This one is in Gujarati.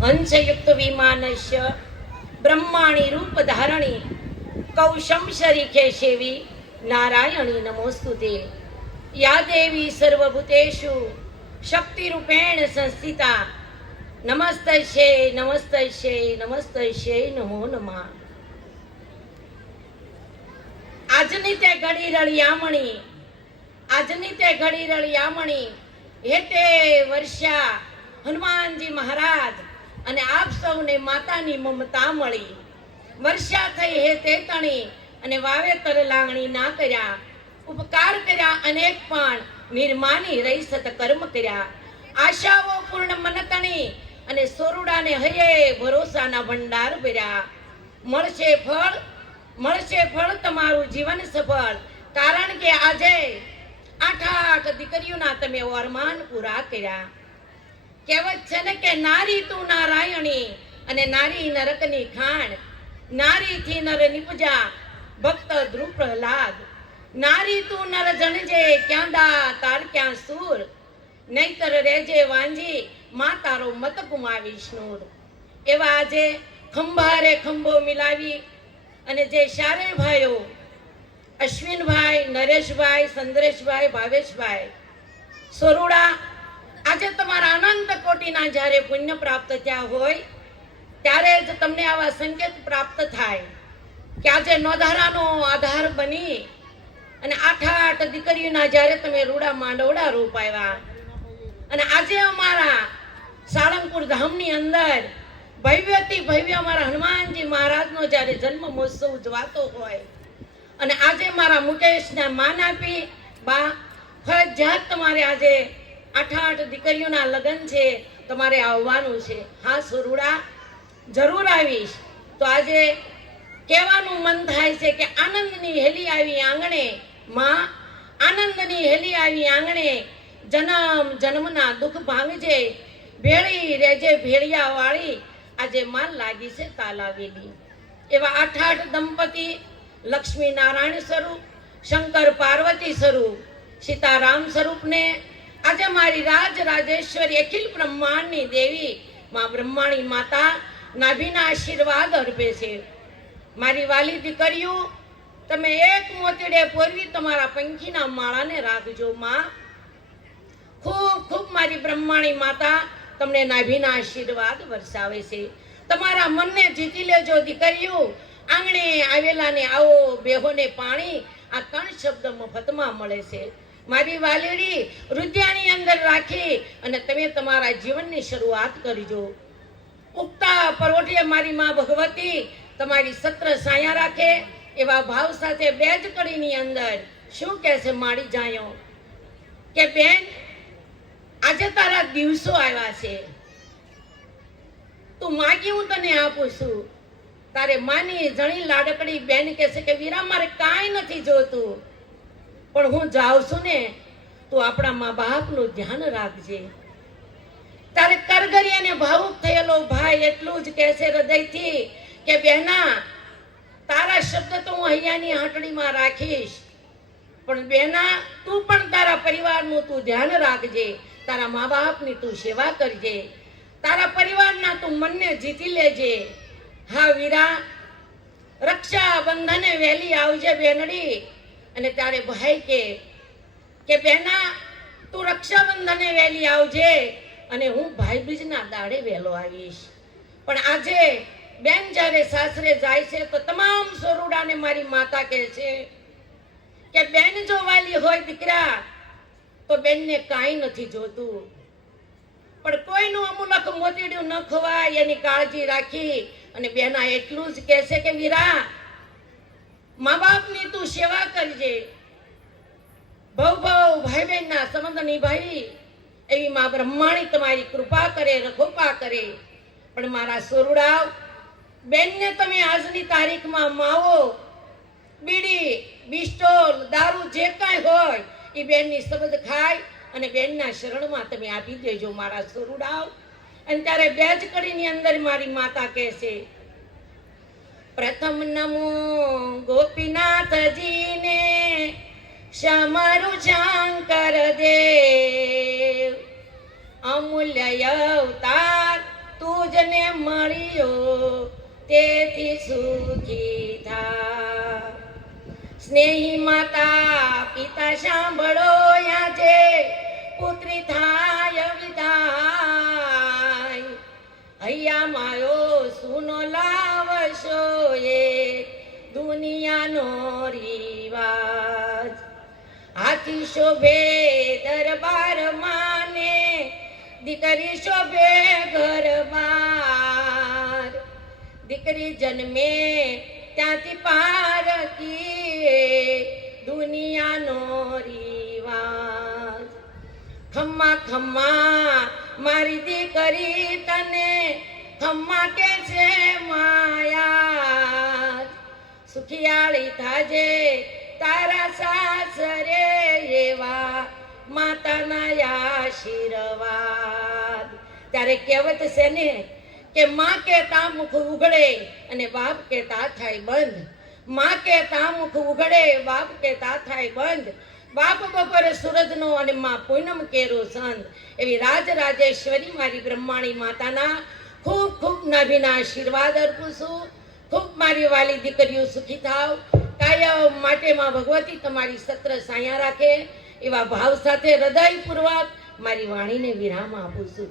હંસયુક્ત વિમાનસ્ય બ્રહ્માણી રૂપ ધારણી કૌશમ શરીખે સેવી નારાયણી નમોસ્તુતે યા દેવી સર્વભૂતેશુ શક્તિરૂપેણ સંસ્થિતા નમસ્તસ્યે નમસ્તસ્યે નમસ્તસ્યે નમો નમા આજની તે ઘડી રળિયામણી, આજની તે ઘડી રળિયામણી, હેતે વર્ષા હનુમાનજી મહારાજ અને આપ સૌને માતાની મમતા મળી. વર્ષા થઈ હે તેતણી અને વાવેતર લાગણી ના કર્યા. ઉપકાર કર્યા અનેક પણ, નિર્માની રહી સત કર્મ કર્યા. આશાઓ પૂર્ણ મનતણી અને સોરુડાને હયે ભરોસાના ભંડાર ભર્યા. મળશે ફળ મળશે ફળ તમારું જીવન સફળ. કારણ કે આજે આઠ આઠ દીકરીઓના તમે વરમાન પૂરા કર્યા. કહેવત છે ને કે નારી તું નારાયણી અને નારી નરકની ખાણ. નારીથી નર નિપજા, ભક્ત ધ્રુવ પ્રહલાદ નારી તું નર જણજે, ક્યાં દા તાર ક્યાં સૂર? નહીતર રેજે વાંજી, મા તારો મત ગુમાવીશ નૂર. એવા આજે ખંભારે ખંભો મિલાવી અને જે શારે ભાઈઓ, અશ્વિનભાઈ, નરેશભાઈ સંદ્રેશભાઈ ભાવેશભાઈ, સોરુડા આજે તમારા અનંત કોટીના જ્યારે પુણ્ય પ્રાપ્ત થયા હોય, ત્યારે જ તમને આવા સંકેત પ્રાપ્ત થાય કે આજે નોધારાનો આધાર બની અને આઠ આઠ દીકરીઓના જ્યારે તમે રૂડા માંડવડા રૂપ આવ્યા. અને આજે અમારા સાળંગપુર ધામની અંદર ભવ્યથી ભવ્ય અમારા હનુમાનજી મહારાજનો જ્યારે જન્મ મહોત્સવ ઉજવાતો હોય, અને આજે મારા મુકેશને માન આપી બા ફરજિયાત તમારે આજે આઠ આઠ દીકરીઓના લગ્ન છે, તમારે આવવાનું છે. હા, સુરુડા, જરૂર આવીશ. તો આજે કહેવાનું મન થાય છે કે આનંદની હેલી આવી આંગણે, માં, આનંદની હેલી આવી આંગણે, જન્મ, જન્મના દુઃખ ભાંગજે, ભેળી રેજે ભેળિયા વાળી આજે માન લાગી છે તાલાવેલી. એવા આઠ આઠ દંપતી લક્ષ્મી નારાયણ સ્વરૂપ, શંકર પાર્વતી સ્વરૂપ, સીતારામ સ્વરૂપને આજે મારી રાજ રાજેશ્વરી અખિલ બ્રહ્માંડની દેવી માં બ્રહ્માણી માતા નાભીના આશીર્વાદ અર્પે છે. મારી વાલી દીકરીઓ, તમે એક મોતીડે પોરવી તમારા પંખીના માળાને રાખજો માં. ખૂબ ખૂબ મારી બ્રહ્માણી માતા તમને નાભીના આશીર્વાદ વરસાવે છે. તમારા મનને જીતી લેજો દીકરીઓ. આંગણે આવેલાને આવો બેહોને પાણી આ કણ શબ્દ મફતમાં મળે છે. મારી વાલીડી રુદ્યાની અંદર રાખી અને તમે તમારા જીવનની શરૂઆત કરજો. ઉગતા પરોઢે મારી માં ભગવતી તમારી સત્ર સાયા રાખે, એવા ભાવ સાથે બે જ કડીની અંદર શું કહે છે માડી જાયો? કે બેન, આજે તારા દિવસો આવ્યા છે. તું માગી હું તને આપું છું. તારે માની જણી લાડકડી બેન કહે છે કે વીરા મારે કાંઈ નથી જોતું. પણ હું જાઉં છું ને, તું આપણા મા બાપનું ધ્યાન રાખજે. તારે કરગરી ભાવુક થયેલો ભાઈ એટલું જ કહેશે હૃદયથી કે બહેના તારા શબ્દ તો હું હૈયાની હાટડીમાં રાખીશ. પણ બેના, તું પણ તારા પરિવારનું તું ધ્યાન રાખજે. તારા મા બાપની તું સેવા કરજે. તારા પરિવારના તું મનને જીતી લેજે. હા, વીરા, રક્ષાબંધને વહેલી આવજે બેનડી. અને તારે ભાઈ કે કે બહેના તું રક્ષાબંધને વહેલી આવજે અને હું ભાઈ બીજના દાડે વહેલો આવીશ. પણ આજે બેન જ્યારે સાસરે જાય છે તો તમામ સોરુડાને મારી માતા કહે છે કે બેન જો વાલી હોય દીકરા, તો બેનને કાંઈ નથી જોતું. પણ કોઈનું અમુલક મોતીડ્યું ન ખવાય એની કાળજી રાખી અને બેના એટલું જ કહેશે કે, વીરા મા બાપની તું સેવા કરજે. ભવ ભવ ભાઈ બહેનના સંબંધ નિભાવી. એવી મા બ્રહ્માણી તમારી કૃપા કરે, રખોપા કરે. પણ મારા સોરુડાવ, બેનને તમે આજની તારીખમાં માવો. બીડી, બિસ્ટોલ, દારૂ જે કાંઈ હોય, એ બેનની શબ્દ ખાય અને બેનના શરણમાં તમે આપી દેજો મારા સોરડાવ. અને ત્યારે બે જ કડીની અંદર મારી માતા કહે છે પ્રથમ નમો ગોપીનાથજીને શ્યામરુ શંકર દેવ. અમૂલ્ય અવતાર તું જ મળ્યો, તેથી સુખી થા. સ્નેહી માતા, પિતા સાંભળો. હૈયા માયો સુનો લાવશો એ દુનિયાનો રિવાજ. હાથી શોભે દરબાર માને, દીકરી શોભે ઘર દીકરી જન્મે ત્યાંથી પારકી દુનિયાનો રિવાજ. ખમ્મા ખમ્મા મારી દીકરી તને કે છે માયા. સુખિયાળી થાજે તારા સાસરે એવા માતાના આશીર્વાદ. ત્યારે કહેવત છે ને કે માં કે તા મુખ ઉઘડે અને બાપ કે તા થાય બંધ. માં કે તા મુખ ઉઘડે, બાપ કે તા થાય બંધ. બાપ બપોરે સૂરજનો અને માં પૂનમ કેરો સંત એવી રાજ રાજેશ્વરી મારી બ્રહ્માણી માતાના ખૂબ ખૂબ નાભીના આશીર્વાદ અર્પું છું. ખૂબ મારી વાલી દીકરીઓ સુખી થાવ. કાયમ માટે માં ભગવતી તમારી સત્ર સાયા રાખે. એવા ભાવ સાથે હૃદયપૂર્વક મારી વાણીને વિરામ આપું છું.